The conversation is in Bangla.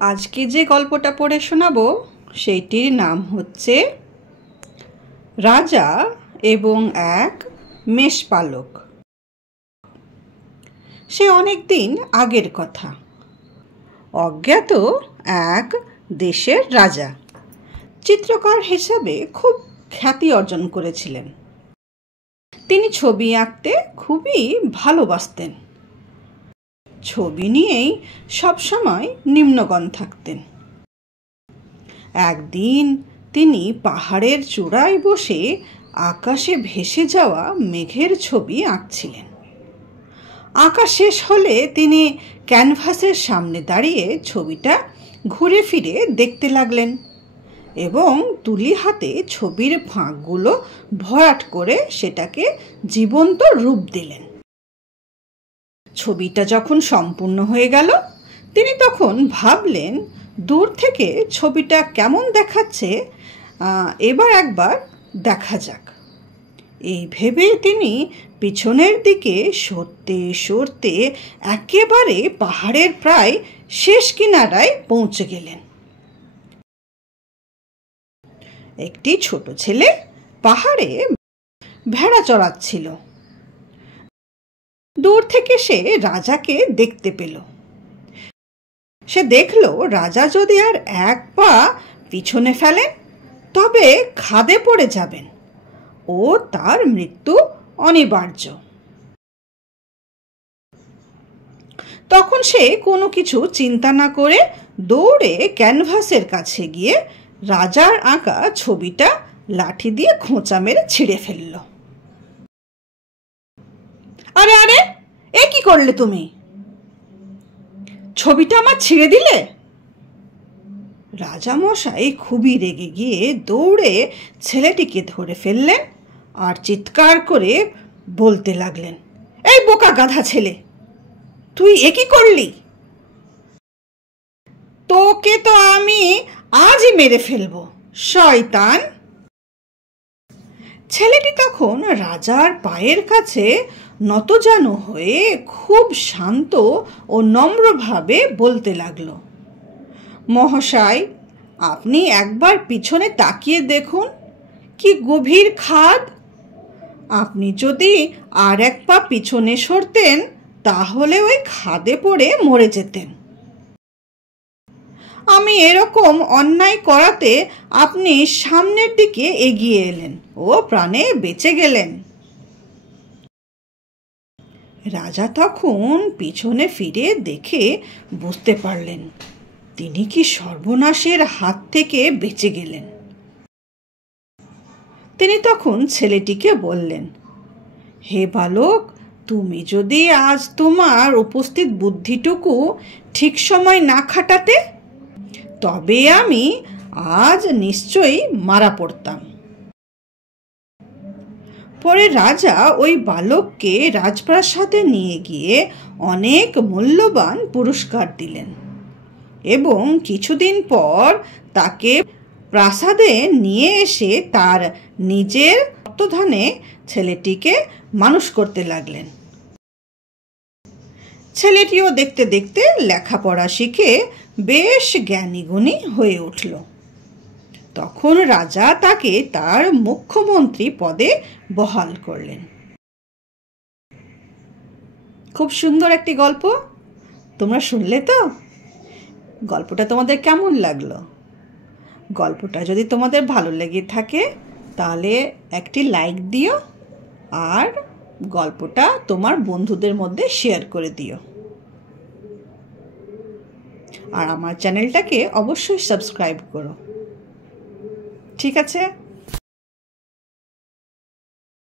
আজকে যে গল্পটা পড়ে শোনাবো সেইটির নাম হচ্ছে রাজা এবং এক মেষপালক। সে অনেক দিন আগের কথা। অজ্ঞাত এক দেশের রাজা চিত্রকার হিসাবে খুব খ্যাতি অর্জন করেছিলেন। তিনি ছবি আঁকতে খুবই ভালোবাসতেন। ছবি নিয়েই সবসময় নিম্নগণ থাকতেন। একদিন তিনি পাহাড়ের চূড়ায় বসে আকাশে ভেসে যাওয়া মেঘের ছবি আঁকছিলেন। আঁকা শেষ হলে তিনি ক্যানভাসের সামনে দাঁড়িয়ে ছবিটা ঘুরে ফিরে দেখতে লাগলেন এবং তুলি হাতে ছবির ফাঁকগুলো ভরাট করে সেটাকে জীবন্ত রূপ দিলেন। ছবিটা যখন সম্পূর্ণ হয়ে গেল, তিনি তখন ভাবলেন দূর থেকে ছবিটা কেমন দেখাচ্ছে, এবার একবার দেখা যাক। এই ভেবে তিনি পিছনের দিকে সরতে সরতে একেবারে পাহাড়ের প্রায় শেষ কিনারায় পৌঁছে গেলেন। একটি ছোট ছেলে পাহাড়ে ভেড়া চড়াচ্ছিল। দূর থেকে সে রাজাকে দেখতে পেল। সে দেখল রাজা যদি আর এক পা পিছনে ফেলেন তবে খাদে পড়ে যাবেন ও তার মৃত্যু অনিবার্য। তখন সে কোনো কিছু চিন্তা না করে দৌড়ে ক্যানভাসের কাছে গিয়ে রাজার আঁকা ছবিটা লাঠি দিয়ে খোঁচা মেরে ছিঁড়ে ফেলল। আরে আরে, এ কি করলে তুমি? ছবিটা আমার ছিঁড়ে দিলে? রাজামশাই খুবই রেগে গিয়ে দৌড়ে ছেলেটিকে ধরে ফেললেন আর চিৎকার করে বলতে লাগলেন, এই বোকা গাধা ছেলে, তুই এ কি করলি? তোকে তো আমি আজই মেরে ফেলবো, শয়তান! ছেলেটি তখন রাজার পায়ের কাছে নতজানু হয়ে খুব শান্ত ও নম্রভাবে বলতে লাগলো, মহাশয়, আপনি একবার পিছনে তাকিয়ে দেখুন, কি গভীর খাদ! আপনি যদি আর এক পা পিছনে সরতেন তাহলে ওই খাদে পড়ে মরে যেতেন। আমি এরকম অন্যায় করাতে আপনি সামনের দিকে এগিয়ে এলেন ও প্রাণে বেঁচে গেলেন। রাজা তখন পিছনে ফিরে দেখে বুঝতে পারলেন তিনি কি সর্বনাশের হাত থেকে বেঁচে গেলেন। তিনি তখন ছেলেটিকে বললেন, হে বালক, তুমি যদি আজ তোমার উপস্থিত বুদ্ধিটুকু ঠিক সময় না খাটাতে তবে আমি আজ নিশ্চয়ই মারা পড়তাম। পরে রাজা ওই বালককে রাজপ্রাসাদে নিয়ে গিয়ে অনেক মূল্যবান পুরস্কার দিলেন এবং কিছুদিন পর তাকে প্রাসাদে নিয়ে এসে তার নিজের তত্ত্বাবধানে ছেলেটিকে মানুষ করতে লাগলেন। ছেলেটিও দেখতে দেখতে লেখাপড়া শিখে বেশ জ্ঞানীগুণী হয়ে উঠল। তখন রাজা তাকে তার মুখ্যমন্ত্রী পদে বহাল করলেন। খুব সুন্দর একটি গল্প, তোমরা শুনলে তো? গল্পটা তোমাদের কেমন লাগলো? গল্পটা যদি তোমাদের ভালো লেগে থাকে তাহলে একটি লাইক দিও আর গল্পটা তোমার বন্ধুদের মধ্যে শেয়ার করে দিও। আর আমার চ্যানেলটাকে অবশ্যই সাবস্ক্রাইব করো। ঠিক আছে?